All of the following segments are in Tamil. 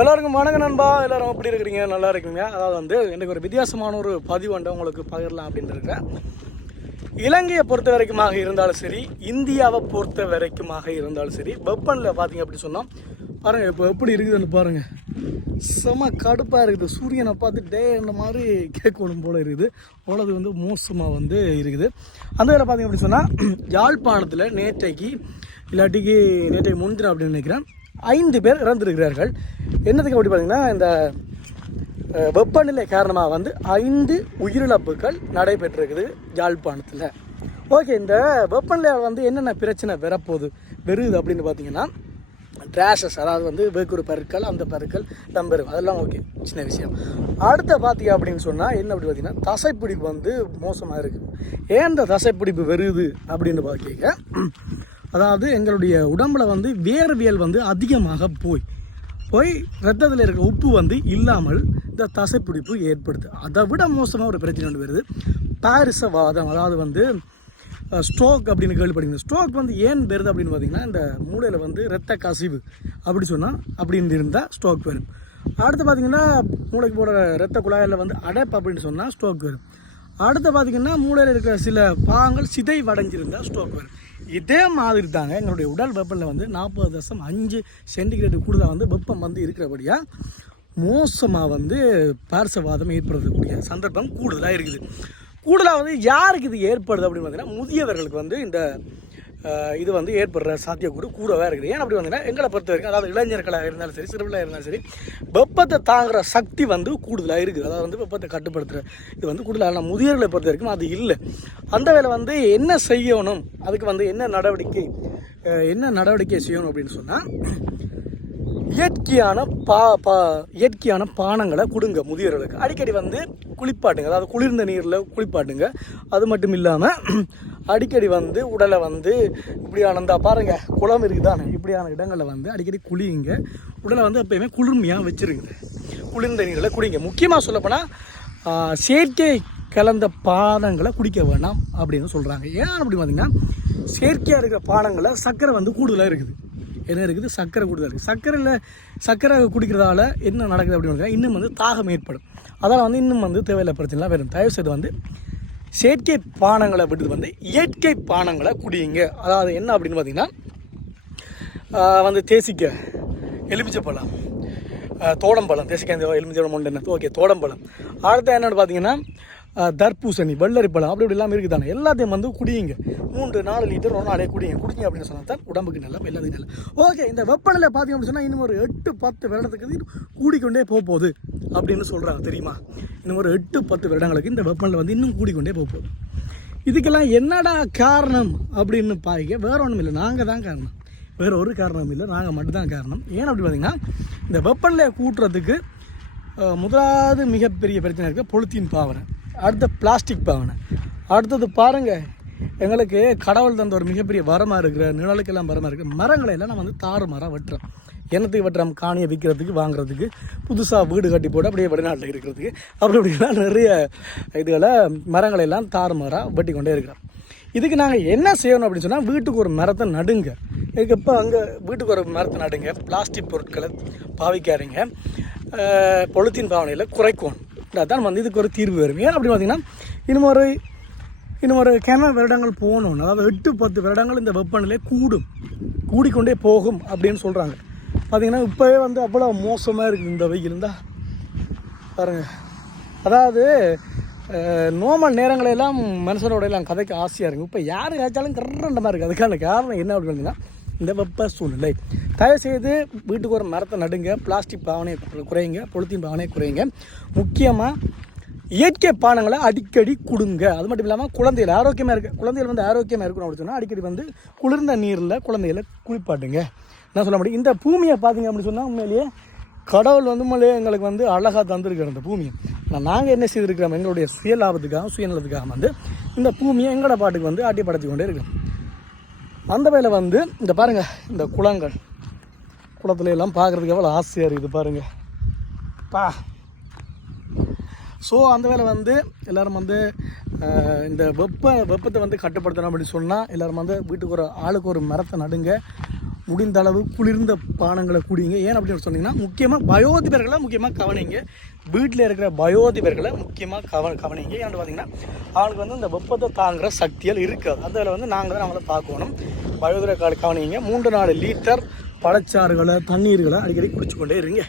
எல்லாருக்கும் வணக்கம் நண்பா. எல்லாரும் எப்படி இருக்கிறீங்க? நல்லா இருக்குங்க. அதாவது வந்து எனக்கு ஒரு வித்தியாசமான ஒரு பதிவு வந்து உங்களுக்கு பகிரலாம் அப்படின்னு இருக்கேன். இலங்கையை பொறுத்த வரைக்குமாக இருந்தாலும் சரி, இந்தியாவை பொறுத்த வரைக்குமாக இருந்தாலும் சரி, வெப்பனில் பார்த்தீங்க அப்படின்னு சொன்னால் பாருங்கள் இப்போ எப்படி இருக்குதுன்னு பாருங்கள். செம கடுப்பாக இருக்குது. சூரியனை பார்த்து டே இந்த மாதிரி கேட்கணும் போல் இருக்குது. அவ்வளோது வந்து மோசமாக வந்து இருக்குது. அந்த இதில் பார்த்தீங்க அப்படின்னு சொன்னால் யாழ்ப்பாணத்தில் நேற்றைக்கு முன்தினம் அப்படின்னு நினைக்கிறேன் 5 பேர் இறந்திருக்கிறார்கள். என்னதுக்கு அப்படி பார்த்தீங்கன்னா இந்த வெப்பநிலை காரணமாக வந்து 5 உயிரிழப்புகள் நடைபெற்றிருக்குது யாழ்ப்பாணத்தில். ஓகே, இந்த வெப்பநிலையால் வந்து என்னென்ன பிரச்சனை வருது அப்படின்னு பார்த்தீங்கன்னா ட்ராஷஸ், அதாவது வந்து வேக்குறு பருக்கள், அந்த பருக்கள் நம்பரும், அதெல்லாம் ஓகே, சின்ன விஷயம். அடுத்த பார்த்தீங்க அப்படின்னு சொன்னால் என்ன அப்படி பார்த்தீங்கன்னா தசைப்பிடிப்பு வந்து மோசமாக இருக்குது. ஏன் இந்த தசைப்பிடிப்பு வருது அப்படின்னு பார்க்க, அதாவது எங்களுடைய உடம்பில் வந்து வேர்வியல் வந்து அதிகமாக போய் ரத்தத்தில் இருக்க உப்பு வந்து இல்லாமல் இந்த தசைப்பிடிப்பு ஏற்படுது. அதை விட மோசமாக ஒரு பிரச்சனை ஒன்று வருது, பாரிசவாதம். அதாவது வந்து ஸ்ட்ரோக் அப்படின்னு கேள்விப்படுங்க. ஸ்ட்ரோக் வந்து ஏன் வருது அப்படின்னு பார்த்தீங்கன்னா இந்த மூளையில் வந்து இரத்த கசிவு அப்படின்னு இருந்தால் ஸ்ட்ரோக் வரும். அடுத்து பார்த்திங்கன்னா மூளைக்கு போகிற இரத்த குழாயில் வந்து அடைப்பு அப்படின்னு சொன்னால் ஸ்ட்ரோக் வரும். அடுத்து பார்த்திங்கன்னா மூளையில் இருக்கிற சில பாகங்கள் சிதைவடைஞ்சிருந்தால் ஸ்ட்ரோக் வரும். இதே மாதிரி தாங்க எங்களுடைய உடல் வெப்பநிலை வந்து 40.5 சென்டிகிரேடு கூடுதலாக வந்து வெப்பம் வந்து இருக்கிறபடியாக மோசமாக வந்து பாரிசவாதம் ஏற்படுத்தக்கூடிய சந்தர்ப்பம் கூடுதலாக இருக்குது. கூடுதலாக வந்து யாருக்கு இது ஏற்படுது அப்படின்னு பார்த்தீங்கன்னா முதியவர்களுக்கு வந்து இந்த இது வந்து ஏற்படுற சாத்தியக்கூறு கூடவே இருக்குது. ஏன் அப்படி வந்தீங்கன்னா எங்களை பொறுத்த வரைக்கும், அதாவது இளைஞர்களாக இருந்தாலும் சரி, சிறுபிள்ளாக இருந்தாலும் சரி, வெப்பத்தை தாங்குகிற சக்தி வந்து கூடுதலாக இருக்குது. அதாவது வந்து வெப்பத்தை கட்டுப்படுத்துகிற இது வந்து கூடுதலாக. முதியவர்களை பொறுத்த வரைக்கும் அது இல்லை. அந்த வேலை வந்து என்ன செய்யணும், அதுக்கு வந்து என்ன நடவடிக்கை செய்யணும் அப்படின்னு சொன்னால் இயற்கையான பானங்களை கொடுங்க முதியவர்களுக்கு. அடிக்கடி வந்து குளிப்பாட்டுங்க, அதாவது குளிர்ந்த நீரில் குளிப்பாட்டுங்க. அது மட்டும் இல்லாமல் அடிக்கடி வந்து உடலை வந்து இப்படியான இந்த பாருங்கள் குளம் இருக்குதானே, இப்படியான இடங்களில் வந்து அடிக்கடி குளியுங்க. உடலை வந்து எப்பயுமே குளிர்மையாக வச்சுருங்க. குளிர்ந்த நீரில் குடிங்க. முக்கியமாக சொல்லப்போனால் செயற்கை கலந்த பானங்களை குடிக்க வேண்டாம் அப்படின்னு சொல்கிறாங்க. ஏன் அப்படி பார்த்தீங்கன்னா செயற்கையாக இருக்கிற பானங்களில் சர்க்கரை வந்து கூடுதலாக இருக்குது. என்ன இருக்குது? சர்க்கரை கூடுதலாக இருக்குது. சர்க்கரை குடிக்கிறதால என்ன நடக்குது அப்படின்னு இன்னும் வந்து தாகம் ஏற்படும். அதனால் வந்து இன்னும் வந்து தேவையில்லை பிரச்சனைலாம் வரும். தயவுசெய்து வந்து செயற்கை பானங்களை விட்டு வந்து இயற்கை பானங்களை குடியுங்க. அதாவது என்ன அப்படின்னு பார்த்தீங்கன்னா வந்து தேசிக்காய், எலுமிச்சைப்பழம், தோடம்பழம், தேசிக்காய் எலுமிச்சைப்பழம் ஒன்று என்ன ஓகே தோடம்பழம். அடுத்த என்னென்னு பார்த்தீங்கன்னா தர்பூசணி, வெள்ளரி பழம், அப்படி இல்லாமல் இருக்குதானே எல்லாத்தையும் வந்து குடியுங்க. 3-4 லிட்டர் ஒரு நாளே குடிங்க அப்படின்னு சொன்னால் தான் உடம்புக்கு நல்லா, எல்லாத்துக்கும் நல்லா. ஓகே, இந்த வெப்பநிலை பார்த்தீங்க அப்படின்னு சொன்னால் இன்னும் ஒரு 8-10 வருடத்துக்கு கூடிக்கொண்டே போகுது அப்படின்னு சொல்கிறாங்க. தெரியுமா? இன்னும் ஒரு 8-10 வருடங்களுக்கு இந்த வெப்பநிலை வந்து இன்னும் கூடிக்கொண்டே போகுது. இதுக்கெல்லாம் என்னடா காரணம் அப்படின்னு பாய்க்க வேற ஒன்றும் இல்லை, நாங்கள் தான் காரணம். வேறு ஒரு காரணம் இல்லை, நாங்கள் மட்டும்தான் காரணம். ஏன் அப்படி பார்த்தீங்கன்னா இந்த வெப்பநிலையை கூட்டுறதுக்கு முதலாவது மிகப்பெரிய பிரச்சனை இருக்குது பொலித்தீன் பாவனை, அடுத்த பிளாஸ்டிக் பாவனை. அடுத்தது பாருங்கள், எங்களுக்கு கடவுள் தந்த ஒரு மிகப்பெரிய வரமாக இருக்கிற நிழலுக்கெல்லாம் வரமாக இருக்கிற மரங்களை எல்லாம் நம்ம வந்து தாறுமாறாக வெட்டுறோம். என்னத்துக்கு வெட்டுறோம்? காணியை விற்கிறதுக்கு, வாங்குறதுக்கு, புதுசாக வீடு கட்டி போட்டு அப்படியே வெளிநாட்டில் இருக்கிறதுக்கு, அப்படிலாம் நிறைய இதுகளை மரங்களை எல்லாம் தாறுமாறாக வெட்டி கொண்டே இருக்கிறோம். இதுக்கு நாங்கள் என்ன செய்யணும் அப்படின்னு சொன்னால் வீட்டுக்கு ஒரு மரத்தை நடுங்க. இப்போ அங்கே வீட்டுக்கு ஒரு மரத்தை நடுங்க. பிளாஸ்டிக் பொருட்களை பாவிக்காதீங்க. பொலித்தீன் பாவனையில் குறைக்கணும். அதான் வந்து இதுக்கு ஒரு தீர்வு வரும். ஏன் அப்படி பார்த்தீங்கன்னா இன்னும் ஒரு வருடங்கள் போகணும். அதாவது 8-10 வருடங்கள் இந்த வெப்பநிலை கூடிக்கொண்டே போகும் அப்படின்னு சொல்கிறாங்க. பார்த்திங்கன்னா இப்போவே வந்து அவ்வளோ மோசமாக இருக்குது இந்த வெயில் இருந்தால் பாருங்கள். அதாவது நோமல் நேரங்களெல்லாம் மனுஷனோட எல்லாம் கதைக்கு ஆசையாக இருக்குது. இப்போ யார் காய்ச்சாலும் கரெக்டாக மாதிரி இருக்குது. அதுக்கான காரணம் என்ன அப்படின்னு பார்த்தீங்கன்னா இந்த வெப்ப சூழ்நிலை. தயவுசெய்து வீட்டுக்கு ஒரு மரத்தை நடுங்க. பிளாஸ்டிக் பாவனை குறையுங்க, பொலித்தீன் பாவனை குறையுங்க. முக்கியமாக இயற்கை பானங்களை அடிக்கடி கொடுங்க. அது மட்டும் இல்லாமல் குழந்தைகள் வந்து ஆரோக்கியமாக இருக்கணும் அப்படின்னு சொன்னால் அடிக்கடி வந்து குளிர்ந்த நீரில் குழந்தைகளை குளிப்பாட்டுங்க. என்ன சொல்ல முடியும்? இந்த பூமியை பார்த்தீங்க அப்படின்னு சொன்னால் உண்மையிலேயே கடவுள் வந்து உண்மையிலேயே எங்களுக்கு வந்து அழகாக தந்துருக்கிற இந்த பூமியை நாங்கள் என்ன செய்திருக்கிறோம், எங்களுடைய சுயநலத்துக்காக வந்து இந்த பூமியை எங்களோட பாட்டுக்கு வந்து ஆட்டி படைச்சி கொண்டே இருக்கோம். அந்த வேலை வந்து இந்த பாருங்கள், இந்த குளத்துல எல்லாம் பார்க்குறதுக்கு எவ்வளோ ஆசையாக இருக்குது பாருங்கள் பா. ஸோ அந்த வேலை வந்து எல்லோரும் வந்து இந்த வெப்பத்தை வந்து கட்டுப்படுத்தணும் அப்படின்னு சொன்னால் எல்லோரும் வந்து வீட்டுக்கு ஆளுக்கு ஒரு மரத்தை நடுங்க. முடிந்த அளவு குளிர்ந்த பானங்களை குடிங்க. ஏன் அப்படின்னு சொன்னீங்கன்னா முக்கியமாக வயோதிபர்களை முக்கியமாக கவனிங்க. வீட்டில் இருக்கிற வயோதிபர்களை முக்கியமாக கவனிங்க. ஏன்னு பார்த்தீங்கன்னா அவங்களுக்கு வந்து இந்த வெப்பத்தை தாங்குகிற சக்திகள் இருக்காது. அதில் வந்து நாங்கள் தான் அவங்கள பார்க்கணும். வயோதிபர்களை கவனிங்க. 3-4 லிட்டர் பழச்சாறுகளை தண்ணீர்களை அடிக்கடி குடிச்சு கொண்டே இருங்க.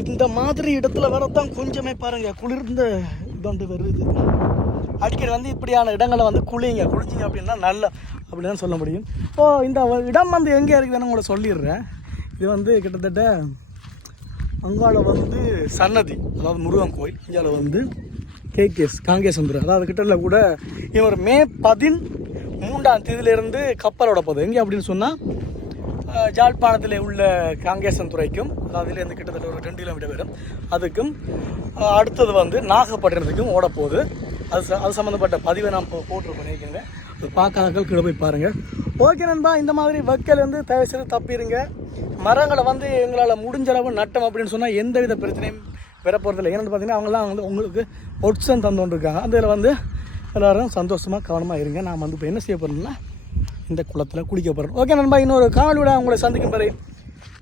இந்த மாதிரி இடத்துல வரத்தான் கொஞ்சமே பாருங்கள் குளிர்ந்த இது வருது. அடிக்கடி வந்து இப்படியான இடங்களை வந்து குளிச்சிங்க அப்படின்னா நல்லா அப்படி தான் சொல்ல முடியும். இந்த இடம் வந்து எங்கே இருக்குதுன்னு உங்களை சொல்லிடுறேன். இது வந்து கிட்டத்தட்ட அங்கால வந்து சன்னதி, அதாவது முருகன் கோயில். இங்கால வந்து காங்கேசந்திரம், அதாவது கிட்டத்தில் கூட இவர் மே 13ஆம் தேதியிலேருந்து கப்பலோட போகுது. எங்கே அப்படின்னு சொன்னால் ஜாழ்ப்பாணத்தில் உள்ள காங்கேசன் துறைக்கும், அதாவது இதுலேருந்து கிட்டத்தட்ட ஒரு 2 கிலோமீட்டர் வரும். அதுக்கும் அடுத்தது வந்து நாகப்பட்டினத்துக்கும் ஓடப்போகுது. அது சம்மந்தப்பட்ட பதிவை நான் போட்டிருப்பேன். நினைக்கிறேங்க, அது பார்க்காதவர்கள் கீழே போய் பாருங்கள். ஓகே நண்பா, இந்த மாதிரி வக்கலேருந்து தயவு செய்து தப்பிடுங்க. மரங்களை வந்து எங்களால் முடிஞ்ச அளவு நட்டம் அப்படின்னு சொன்னால் எந்த வித பிரச்சனையும் பெற போகிறதில்லை. ஏன்னு பார்த்தீங்கன்னா அவங்களாம் வந்து உங்களுக்கு ஒட்சம் தந்துகிட்ருக்காங்க. அதில் வந்து எல்லோரும் சந்தோஷமாக கவனமாக இருங்க. நான் வந்து இப்போ என்ன செய்ய போகிறேன்னா இந்த குளத்தில் குளிக்க போகிறேன். ஓகே நண்பா, இன்னொரு காணொளியோட உங்களை சந்திக்கும் வரை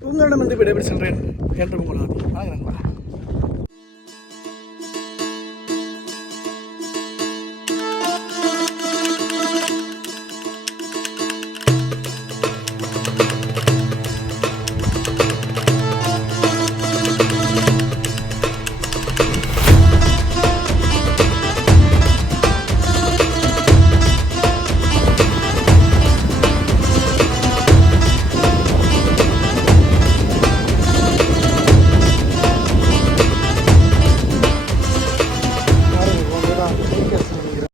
உங்களிடம் இருந்து விடைபெற்று செல்கிறேன் என்று உங்களால் நண்பா.